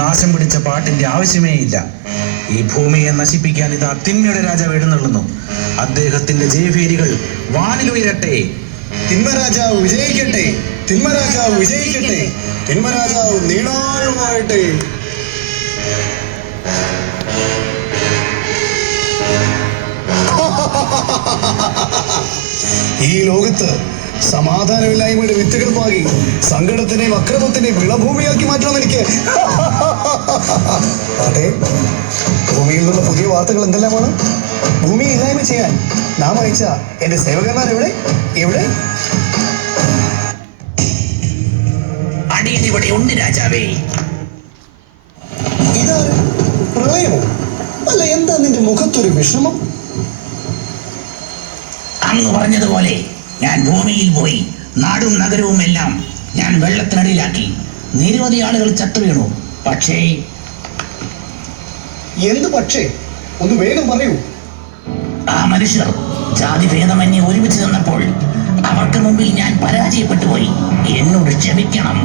നാശം പിടിച്ച പാട്ടിന്റെ ആവശ്യമേ ഇല്ല. ഈ ഭൂമിയെ നശിപ്പിക്കാൻ ഇതാ തിന്മയുടെ രാജാവ് എഴുന്നള്ളുന്നു. അദ്ദേഹത്തിന്റെ ജയഭേരികൾ വാനിലുയരട്ടെ. തിന്മരാജാവ് വിജയിക്കട്ടെ, തിന്മരാജാവ് വിജയിക്കട്ടെ, തിന്മരാജാവ് നീണാളുമാകട്ടെ. ഈ ലോകത്ത് സമാധാനമില്ലായ്മയുടെ വിത്തുകൾ പാകി സങ്കടത്തിനെയും അക്രമത്തിനെയും വിളഭൂമിയാക്കി മാറ്റണം എനിക്ക്. അതെ, ഭൂമിയിൽ നിന്നുള്ള പുതിയ വാർത്തകൾ എന്തെല്ലാമാണ്? ഭൂമിയെ ഇല്ലായ്മ ചെയ്യാൻ നാം അയച്ച എന്റെ സേവകന്മാർ എവിടെ എവിടെ? അടിയനിവിടെ ഉണ്ട് രാജാവേ. ഇതാര്? പ്രളയമോ? അല്ല, എന്താ നിന്റെ മുഖത്തൊരു വിഷമം? അങ്ങ് പറഞ്ഞതുപോലെ ഞാൻ ഭൂമിയിൽ പോയി നാടും നഗരവും എല്ലാം ഞാൻ വെള്ളത്തിനടിയിലാക്കി. നിരവധി ആളുകൾ ചത്തുവീണു. പക്ഷേ എന്ത് പക്ഷേ? ഒന്ന് വേഗം പറയൂ. ആ മനുഷ്യർ ജാതി ഭേദമന്യേ ഒരുമിച്ച് നിന്നപ്പോൾ അവർക്ക് മുമ്പിൽ ഞാൻ പരാജയപ്പെട്ടു പോയി. എന്നോട് ക്ഷമിക്കണം.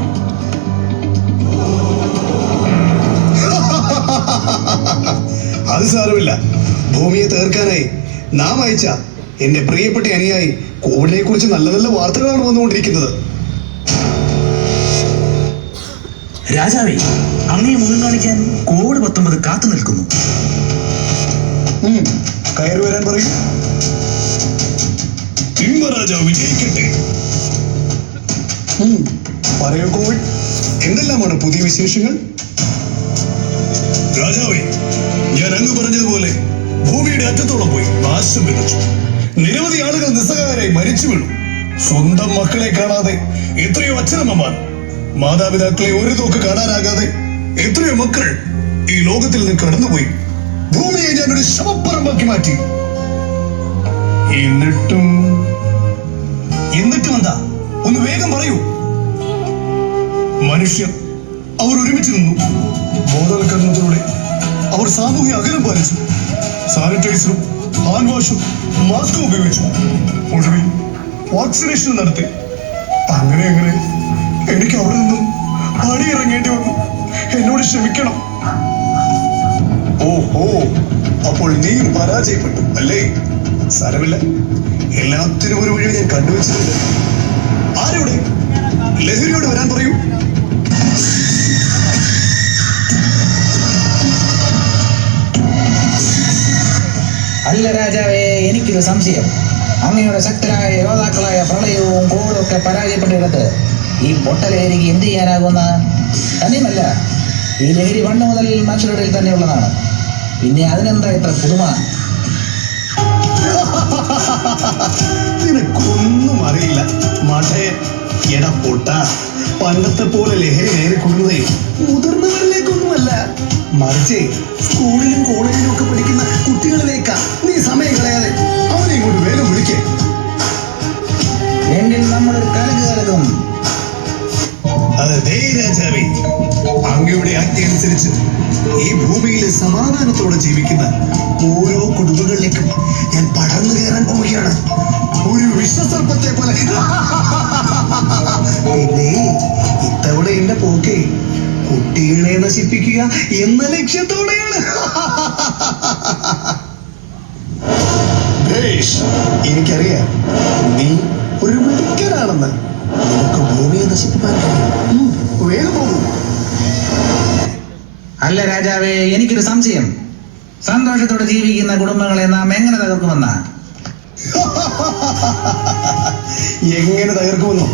അത് സാരമില്ല. ഭൂമിയെ തീർക്കാനായി നാം അയച്ച എന്റെ പ്രിയപ്പെട്ട അനുയായി കോവിഡിനെ കുറിച്ച് നല്ല നല്ല വാർത്തകളാണ് വന്നുകൊണ്ടിരിക്കുന്നത്. രാജാവേ, അങ്ങേ മുഖം കാണിക്കാൻ COVID-19 കാത്തു നിൽക്കുന്നു. കയറി വരാൻ പറയൂ. തിന്മരാജാവ് വിജയിക്കട്ടെ. പറയൂ കോവിഡ്, എന്തെല്ലാമാണ് പുതിയ വിശേഷങ്ങൾ? രാജാവേ, ഞാൻ അങ്ങ് പറഞ്ഞതുപോലെ ഭൂമിയുടെ അറ്റത്തോളം പോയി നാശം വിതച്ചു. നിരവധി ആളുകൾ നിസ്സഹായരായി മരിച്ചു വീണു. സ്വന്തം മക്കളെ കാണാതെ എത്രയോ അച്ഛനമ്മമാർ, മാതാപിതാക്കളെ ഒരു നോക്ക് കാണാനാകാതെ എത്രയോ മക്കൾ ഈ ലോകത്തിൽ നിന്ന് കടന്നുപോയി. ഭൂമിയെ ഞാനൊരു ശവപ്പറമ്പാക്കി മാറ്റി. എന്നിട്ടും എന്താ? ഒന്ന് വേഗം പറയൂ. മനുഷ്യർ അവർ ഒരുമിച്ച് നിന്നു. ബോധവൽക്കരണത്തിലൂടെ അവർ സാമൂഹ്യ അകലം പാലിച്ചു. സാനിറ്റൈസറും ഹാൻഡ് വാഷും മാസ്കും ഉപയോഗിച്ചു. ഒടുവിൽ വാക്സിനേഷൻ നടത്തി. അങ്ങനെ എനിക്ക് അവിടെ നിന്നും പടിയിറങ്ങേണ്ടി വന്നു. എന്നോട് ക്ഷമിക്കണം. ഓഹോ, അപ്പോൾ നീയും പരാജയപ്പെട്ടു അല്ലേ? സാരമില്ല, എല്ലാത്തിനും ഒരു വഴി ഞാൻ കണ്ടുവച്ചിട്ടുണ്ട്. ആരോടെ? ലഹരിയോട് വരാൻ പറയൂ. അല്ല രാജാവേ, എനിക്കൊരു സംശയം. അങ്ങയുടെ ശക്തരായ യോദ്ധാക്കളായ പ്രളയവും കോവിഡും ഒക്കെ പരാജയപ്പെട്ടിടത്ത് ഈ പൊട്ടലഹരിക്ക് എന്ത് ചെയ്യാനാകുന്ന? തന്നെയുമല്ല, ഈ ലഹരി പണ്ട് മുതൽ മനുഷ്യരുടെ തന്നെയുള്ളതാണ്. പിന്നെ അതിനെന്താ ഇത്ര പുതുമ? നിനക്കൊന്നും അറിയില്ല മഠയൻ. എട പൊട്ട, പണ്ടത്തെ പോലെ ലഹരി നേരെ കൊള്ളുന്നേ മുതിർന്നവരിലേക്കൊന്നുമല്ല, മറിച്ച് സ്കൂളിലും കോളേജിലും ഒക്കെ പഠിക്കുന്ന കുട്ടികളിലേക്കാ. നീ സമയം കളയാതെ അവനെ ഇങ്ങോട്ട് വേഗം വിളിക്കേ. എങ്കിൽ നമ്മളൊരു കലകും. അതെ രാജാവേ, അങ്ങയുടെ ആജ്ഞ അനുസരിച്ച് ഈ ഭൂമിയിലെ സമാധാനത്തോടെ ജീവിക്കുന്ന ഓരോ കുടുംബങ്ങളിലേക്കും ഞാൻ പടർന്നു കയറാൻ പോവുകയാണ്, ഒരു വിഷസർപ്പത്തെ പോലെ. പിന്നെ ഇത്തവണ എന്റെ പോക്കെ കുട്ടികളെ നശിപ്പിക്കുക എന്ന ലക്ഷ്യത്തോടെയാണ്. എനിക്കറിയാം നീ ഒരു മിടുക്കനാണെന്ന്. നിനക്ക് ഭൂമിയെ നശിപ്പിക്കാൻ കഴിയും. വേഗം പോകും. അല്ല രാജാവേ, എനിക്കൊരു സംശയം. സന്തോഷത്തോടെ ജീവിക്കുന്ന കുടുംബങ്ങളെ നാം എങ്ങനെ തകർക്കുമെന്നാ? എങ്ങനെ തകർക്കുമെന്നോ?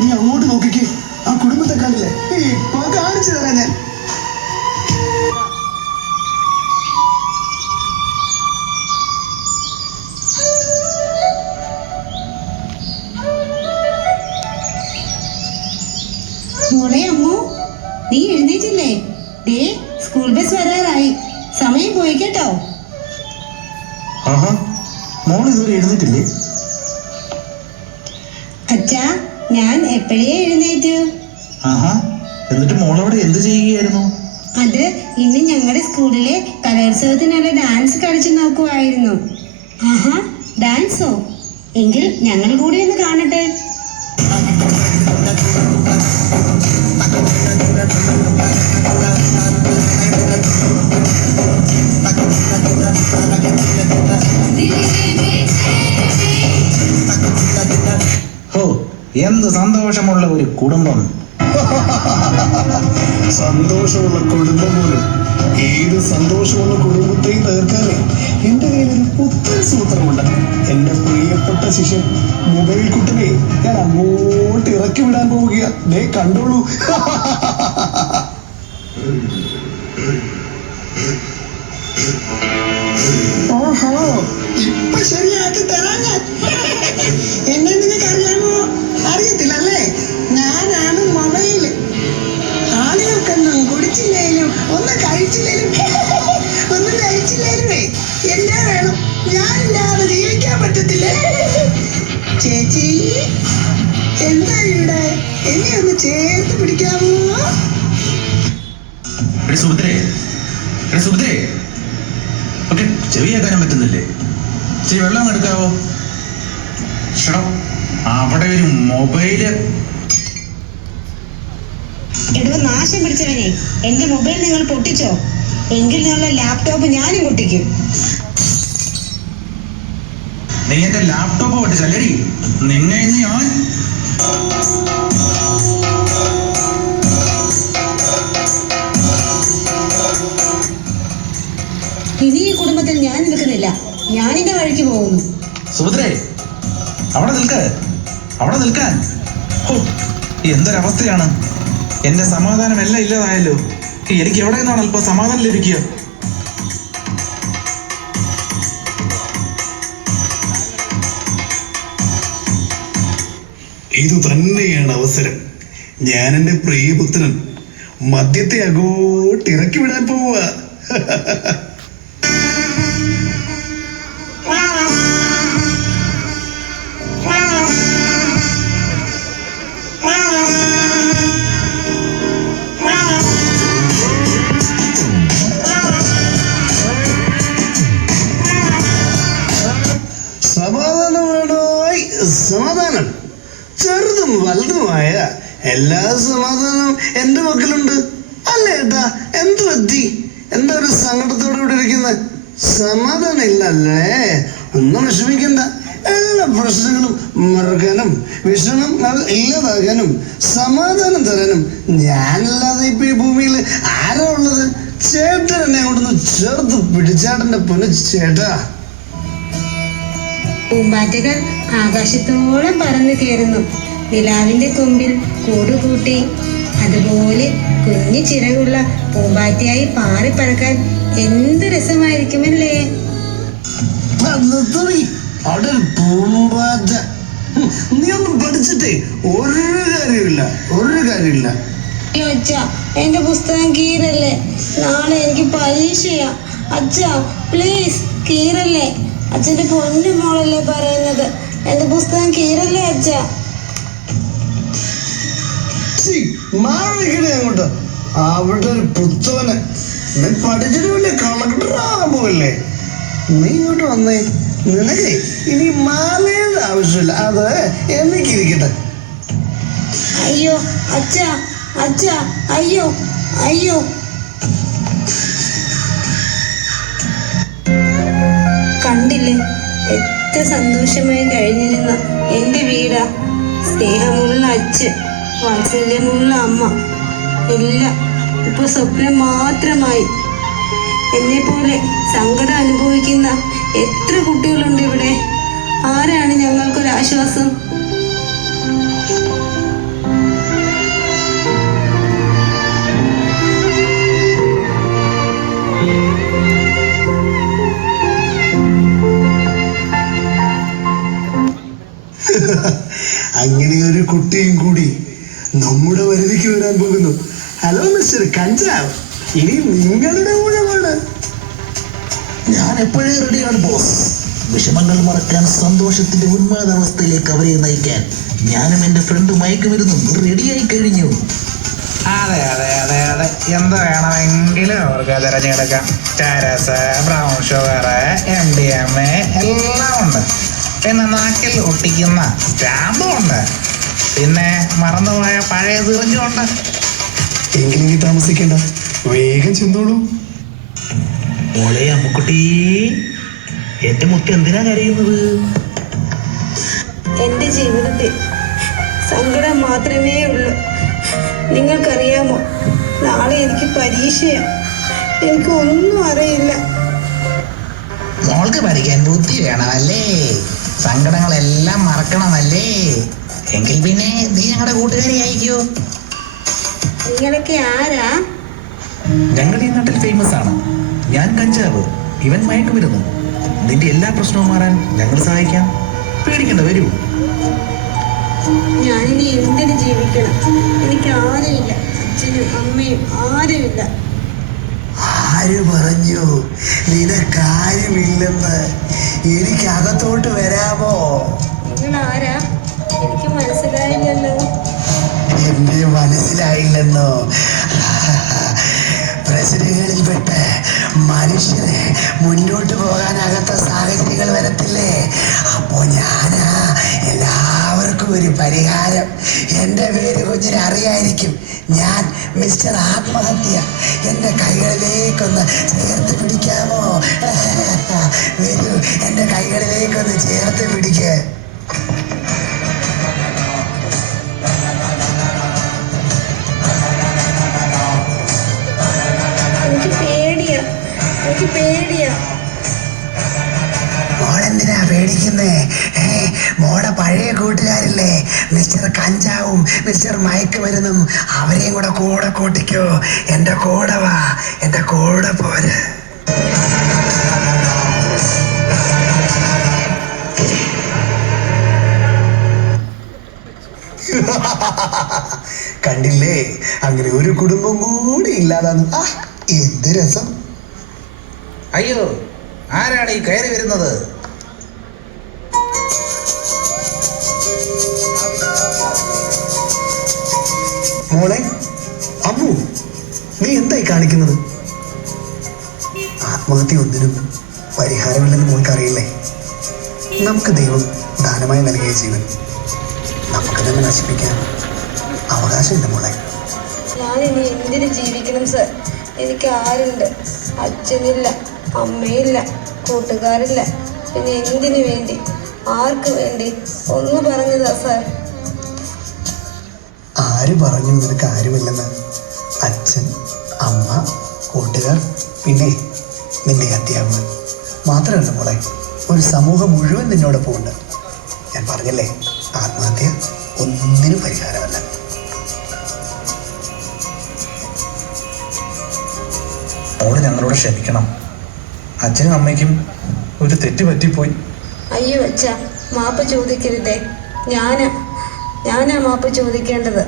നീ അങ്ങോട്ട് നോക്കിക്കേ. ആ കുടുംബത്തെ കാണില്ലേ? ഇപ്പൊ കാണിച്ചു തരാം ഞാൻ. മോളെ അമ്മു, നീ എഴുന്നേറ്റില്ലേ? ദേ സ്കൂൾ ബസ് വരാറായി. സമയം പോയി കേട്ടോ. മോൾ ഇതുവരെ എഴുന്നേറ്റില്ലേ? അച്ഛാ, ഞാൻ എപ്പോഴേ എഴുന്നേറ്റു. എന്നിട്ട് മോളവിടെ എന്ത് ചെയ്യുകയായിരുന്നു? അത് ഇന്ന് ഞങ്ങളുടെ സ്കൂളിലെ കലോത്സവത്തിനുള്ള ഡാൻസ് കളിച്ചു നോക്കുവായിരുന്നു. ഡാൻസോ? എങ്കിൽ ഞങ്ങൾ കൂടി ഒന്ന് കാണട്ടെ. എന്ത് സന്തോഷമുള്ള ഒരു കുടുംബം. സന്തോഷമുള്ള കുടുംബം പോലും ഏത് സന്തോഷമുള്ള കുടുംബത്തെയും തകർക്കാനേ എന്റെ കയ്യിൽ ഒരു പുത്തൻ സൂത്രമുണ്ട്. എന്റെ പ്രിയപ്പെട്ട ശിഷ്യൻ മൊബൈൽ കുട്ടനെ ഞാൻ അങ്ങോട്ട് ഇറക്കി വിടാൻ പോവുകയാ. ദേ കണ്ടോളൂ. ഓഹോ, ഇപ്പൊ ശരിയാക്കി തരാൻ ഞാൻ. എന്നെ നിനക്ക് അറിയാമോ? അറിയത്തില്ലല്ലേ? ഞാനാണ് മൊബൈല്. ആളുകൾക്കൊന്നും കുടിച്ചില്ലേലും ഒന്നും കഴിച്ചില്ലേലും ഒന്നും കഴിച്ചില്ലേലുമേ എന്നെ വേണം. ഞാനില്ലാതെ ജീവിക്കാൻ പറ്റത്തില്ലേ? ചേച്ചി എന്താ ഇവിടെ? എന്നെ ഒന്ന് ചേർത്ത് പിടിക്കാമോ? സുഭദ്രേ, ഒക്കെ ചെവിയാക്കാനും പറ്റുന്നില്ലേ? ഇച്ചിരി വെള്ളം എടുക്കാവോ? ഷടോ, അവിടെ ഒരു മൊബൈല്. എടോ നാശം പിടിച്ചവനെ, എന്റെ മൊബൈൽ നിങ്ങൾ പൊട്ടിച്ചോ? എങ്കിൽ നിങ്ങളുടെ ലാപ്ടോപ്പ് ഞാനും പൊട്ടിക്കും. നീ എന്റെ ലാപ്ടോപ്പ് പൊട്ടിച്ചല്ലേടി? നിന്നെ ഇന്ന് ഞാൻ ഇനി ഈ കുടുംബത്തിൽ ഞാൻ നിൽക്കുന്നില്ല. ഞാനിന്റെ വഴിക്ക് പോകുന്നു. സുഭദ്രേ, അവിടെ നിൽക്കാൻ. എന്തൊരവസ്ഥയാണ്! എന്റെ സമാധാനം എല്ലാം ഇല്ലാതായല്ലോ. എനിക്ക് എവിടെ നിന്നാണ് അല്പം സമാധാനം ലഭിക്കുക? ഇത് തന്നെയാണ് അവസരം. ഞാൻ എന്റെ പ്രിയപുത്രൻ മദ്യത്തെ അങ്ങോട്ട് ഇറക്കി വിടാൻ പോവുക. സമാധാനം വേണോ? സമാധാനം ചെറുതും വലുതുമായ എല്ലാ സമാധാനവും എന്റെ മക്കളുണ്ട്. അല്ലേ ഏട്ടാ? എന്ത് പറ്റി? എന്താ ഒരു സങ്കടത്തോടെ ഇവിടെ ഇരിക്കുന്നത്? സമാധാനം ഇല്ലല്ലേ? ഒന്നും വിഷമിക്കണ്ട. എല്ലാ പ്രശ്നങ്ങളും മറക്കാനും വിഷമം ഇല്ലാതാക്കാനും സമാധാനം തരാനും ഞാനല്ലാതെ ഇപ്പൊ ഈ ഭൂമിയിൽ ആരാ ഉള്ളത്? ചേട്ടൻ എന്നെ അങ്ങോട്ടൊന്ന് ചേർത്ത് പിടിച്ചാട്ടെന്റെ പൊന്നു ചേട്ടാ. പൂമ്പാറ്റകൾ ആകാശത്തോളം പറന്നു കയറുന്നു. നിലാവിന്റെ കൊമ്പിൽ കൂടുകൂട്ടി. അതുപോലെ കുഞ്ഞു ചിറകുള്ള പൂമ്പാറ്റയായി പാറിപ്പറക്കാൻ എന്ത് രസമായിരിക്കുമല്ലേ? അവിടെ ഒരു പൂമ്പാറ്റ. നീ ഒന്നും പഠിച്ചിട്ടേ ഒരു കാര്യമില്ല. അയ്യോ അച്ഛ, എന്റെ പുസ്തകം കീറല്ലേ. നാളെ എനിക്ക് പരീക്ഷയാ. അച്ഛ പ്ലീസ് കീറല്ലേ. അച്ഛന്റെ പൊന്നു മോളല്ലേ പറയുന്നത്. എന്റെ പുസ്തകം കീറല്ലേ അച്ഛ. മാറിക്കണേ അങ്ങോട്ട്. അവിടെ ഒരു പുസ്തകനെ നീ പഠിച്ചിട്ട് വലിയ കളക്ടറാകാൻ പോകല്ലേ? നീ ഇങ്ങോട്ട് വന്നേ. നിനക്ക് ഇനി മാലയുടെ ആവശ്യമില്ല. അത് എനിക്കിരിക്കട്ടെ. അയ്യോ അച്ഛ, അയ്യോ. കണ്ടില്ലേ എത്ര സന്തോഷമായി കഴിഞ്ഞിരുന്ന എന്റെ വീടാ. സ്നേഹമുള്ള അച്ഛൻ, വാത്സല്യമുള്ള അമ്മ, എല്ലാം ഇപ്പൊ സ്വപ്നം മാത്രമായി. എന്നെ പോലെ സങ്കടം അനുഭവിക്കുന്ന എത്ര കുട്ടികളുണ്ട് ഇവിടെ. ആരാണ് ഞങ്ങൾക്കൊരാശ്വാസം? അങ്ങനെ ഒരു കുട്ടിയും കൂടി നമ്മുടെ വരുതിക്ക് വരാൻ പോകുന്നു. ഹലോ മിസ്റ്റർ കഞ്ചാവ്, ഇനി നിങ്ങളുടെ ഊഴമാണ്. ഞാൻ എപ്പോഴേ റെഡിയാണ് ബോസ്. വിഷമങ്ങൾ മറക്കാൻ, സന്തോഷത്തിന്റെ ഉന്മാദാവസ്ഥയിലേക്ക് അവരെ നയിക്കാൻ ഞാനും എന്റെ ഫ്രണ്ട് മയക്കുമരുന്നും റെഡിയായി കഴിഞ്ഞു. അതെ, എന്ത് വേണമെങ്കിലും അവർക്ക് തിരഞ്ഞെടുക്കാം. ചരസ്, ബ്രൗൺ ഷുഗർ, MDMA എല്ലാം ഉണ്ട്. പിന്നെ നാക്കിൽ ഒട്ടിക്കുന്ന സ്റ്റാമ്പും ഉണ്ട്. പിന്നെ മറന്നുപോയ പഴയ സിറിഞ്ചും ഉണ്ട്. എങ്കിലും നീ താമസിക്കണ്ട, വേഗം ചെന്നോളൂ. മോളെ അമ്മുക്കുട്ടി, എന്റെ മുത്ത് എന്തിനാ കരയുന്നത്? എന്റെ ജീവിതത്തിൽ സങ്കടം മാത്രമേ ഉള്ളൂ. നിങ്ങൾക്കറിയാമോ, നാളെ എനിക്ക് പരീക്ഷയാണ്. എനിക്കൊന്നും അറിയില്ല. മോൾക്ക് പഠിക്കാൻ ബുദ്ധി വേണമല്ലേ? സങ്കടങ്ങളെല്ലാം മറക്കണമല്ലേ? എങ്കിൽ പിന്നെ നീ ഞങ്ങളുടെ കൂട്ടുകാരി ആയിക്കോ. നിങ്ങളൊക്കെ ആരാ? ഞങ്ങൾ ഈ നാട്ടിൽ ഫേമസ് ആണ്. ഞാൻ കഞ്ചാവ്, ഇവൻ മയക്കുമരുന്ന്. നിന്റെ എല്ലാ പ്രശ്നവും മാറാൻ ഞങ്ങൾ സഹായിക്കാം. പേടിക്കണ്ട, വരൂ. ഞാനിനി എന്തിനു ജീവിക്കണം? എനിക്ക് ആരുമില്ല, അച്ഛനും അമ്മയും ആരുമില്ല. ആര് പറഞ്ഞു നിനക്കാരുമില്ലെന്ന്? എനിക്ക് അകത്തോട്ട് വരാമോ? നിങ്ങൾ ആരാ? എനിക്ക് മനസ്സിലായില്ലല്ലോ. എന്റെ മനസ്സിലായില്ലെന്നോ? പ്രശ്നങ്ങളിൽപ്പെട്ട് മനുഷ്യന് മുന്നോട്ട് പോകാനാകാത്ത സാഹചര്യങ്ങൾ വരത്തില്ലേ? അപ്പോ ഞാനാ എല്ലാവർക്കും ഒരു പരിഹാരം. എൻ്റെ പേര് കുഞ്ഞിന് അറിയായിരിക്കും. ഞാൻ മിസ്റ്റർ ആത്മഹത്യ. എൻ്റെ കൈകളിലേക്കൊന്ന് ചേർത്ത് പിടിക്കാമോ? വരൂ, എൻ്റെ കൈകളിലേക്കൊന്ന് ചേർത്ത് പിടിക്കുക. എനിക്ക് പേടിയാ. മോളെന്തിനാ പേടിക്കുന്നേ? മോടെ പഴയ കൂട്ടുകാരില്ലേ, മിസ്റ്റർ കഞ്ചാവും മിസ്റ്റർ മയക്കുമരുന്നും, അവരെയും കൂടെ കൂട്ടിക്കോ. എന്റെ കൂടെ വാ, എന്റെ കൂടെ പോര്. കണ്ടില്ലേ, അങ്ങനെ ഒരു കുടുംബം കൂടി ഇല്ലാതാണ്. എന്ത് രസം. അയ്യോ, ആരാണ് ഈ കയറി വരുന്നത്? മോളെ, അമ്മു, നീ എന്തായി കാണിക്കുന്നത്? ആത്മഹത്യ ഒന്നിനും പരിഹാരമില്ലെന്ന് മോൾക്കറിയില്ലേ? നമുക്ക് ദൈവം ദാനമായി നൽകിയ ജീവൻ നമുക്ക് തന്നെ നശിപ്പിക്കാൻ അവകാശമില്ല മോളെ. ഞാനിനി എന്തിനു ജീവിക്കണം സർ? എനിക്ക് ആരുണ്ട്? അച്ഛനില്ല, അമ്മയില്ല, കൂട്ടുകാരില്ല. പിന്നെ എന്തിനു വേണ്ടി, ആർക്ക് വേണ്ടി? ഒന്ന് പറഞ്ഞതാ സർ. ആര് പറഞ്ഞു നിനക്ക് ആരുമില്ലെന്ന്? അച്ഛൻ, അമ്മ, കൂട്ടുകാർ, പിന്നെ നിന്റെ അധ്യാപകൻ. മാത്രമല്ല മോളെ, ഒരു സമൂഹം മുഴുവൻ നിന്നോടൊപ്പം ഉണ്ട്. ഞാൻ പറഞ്ഞില്ലേ, ആത്മഹത്യ ഒന്നിനും പരിഹാരമല്ല. മോള് ഞങ്ങളോട് ക്ഷമിക്കണം. അച്ഛനും അമ്മയ്ക്കും ഒരു തെറ്റ് പറ്റിപ്പോയി. അയ്യോ അച്ഛ, മാപ്പ് ചോദിക്കരുതേ. ഞാനാ മാപ്പ് ചോദിക്കേണ്ടത്.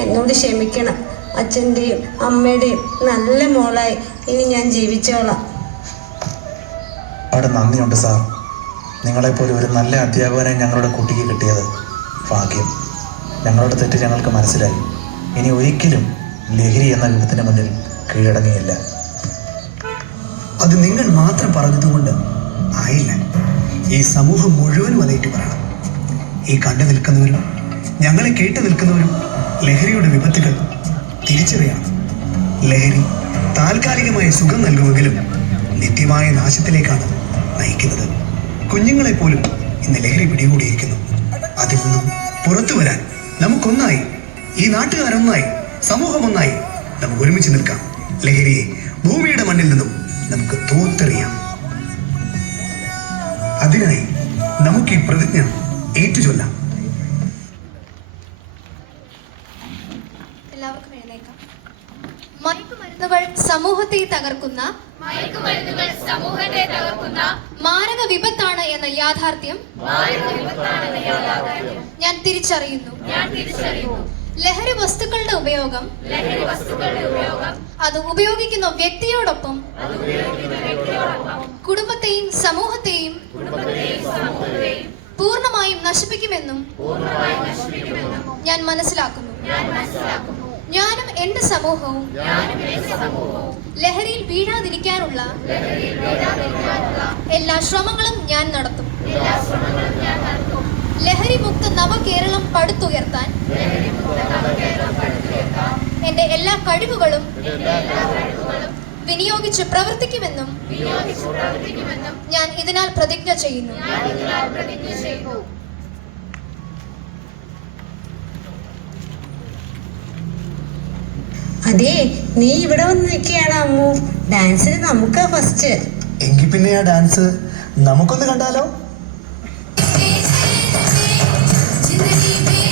എന്നോട് ക്ഷമിക്കണം. അച്ഛൻ്റെയും അമ്മയുടെയും നല്ല മോളായി ഇനി ഞാൻ ജീവിച്ചോളാം. അവിടെ നന്ദിയുണ്ട് സാർ. നിങ്ങളെപ്പോലെ ഒരു നല്ല അധ്യാപകനെ ഞങ്ങളുടെ കുട്ടിക്ക് കിട്ടിയത് ഭാഗ്യം. ഞങ്ങളുടെ തെറ്റ് ഞങ്ങൾക്ക് മനസ്സിലായി. ഇനി ഒരിക്കലും ലഹരി എന്ന വിപത്തിന് മുന്നിൽ കീഴടങ്ങിയില്ല. അത് നിങ്ങൾ മാത്രം പറഞ്ഞതുകൊണ്ട് ആയില്ല. ഈ സമൂഹം മുഴുവനും അതേറ്റു പറയണം. ഈ കണ്ടു നിൽക്കുന്നവരും ഞങ്ങളെ കേട്ടു നിൽക്കുന്നവരും ലഹരിയുടെ വിപത്തുകൾ തിരിച്ചറിയണം. ലഹരി താൽക്കാലികമായ സുഖം നൽകുമെങ്കിലും നിത്യമായ നാശത്തിലേക്കാണ് നയിക്കുന്നത്. കുഞ്ഞുങ്ങളെ പോലും ഇന്ന് ലഹരി പിടികൂടിയിരിക്കുന്നു. അതിൽ നിന്നും പുറത്തു വരാൻ നമുക്കൊന്നായി, ഈ നാട്ടുകാരൊന്നായി, സമൂഹം ഒന്നായി നമുക്ക് ഒരുമിച്ച് നിൽക്കാം. ലഹരിയെ ഭൂമിയുടെ മണ്ണിൽ നിന്നും നമുക്ക് തൂത്തെറിയാം. അതിനായി നമുക്ക് ഈ പ്രതിജ്ഞ ഏറ്റുചൊല്ലാം. എല്ലാവർക്കും എഴുന്നേൽക്കാം. മയക്കുമരുന്നുകൾ സമൂഹത്തെ തകർക്കുന്ന മാരക വിപത്താണ് എന്ന യാഥാർത്ഥ്യം ഞാൻ തിരിച്ചറിയുന്നു. ലഹരി വസ്തുക്കളുടെ ഉപയോഗം അത് ഉപയോഗിക്കുന്ന വ്യക്തിയോടൊപ്പം കുടുംബത്തെയും സമൂഹത്തെയും പൂർണ്ണമായും നശിപ്പിക്കുമെന്നും ഞാൻ മനസ്സിലാക്കുന്നു. ഞാനും എന്റെ സമൂഹവും ലഹരിയിൽ വീഴാതിരിക്കാനുള്ള എല്ലാ ശ്രമങ്ങളും ഞാൻ നടത്തും. ലഹരി മുക്ത നവകേരളം പടുത്തുയർത്താൻ എന്റെ എല്ലാ കഴിവുകളും വിനിയോഗിച്ച് പ്രവർത്തിക്കുമെന്നും ഞാൻ ഇതിനാൽ പ്രതിജ്ഞ ചെയ്യുന്നു. അതെ, നീ ഇവിടെ വന്ന് നിൽക്കുകയാണ് അമ്മു. ഡാൻസിന് നമുക്കാ ഫസ്റ്റ്. എങ്കിൽ പിന്നെ ആ ഡാൻസ് നമുക്കൊന്ന് കണ്ടാലോ? जिंदगी में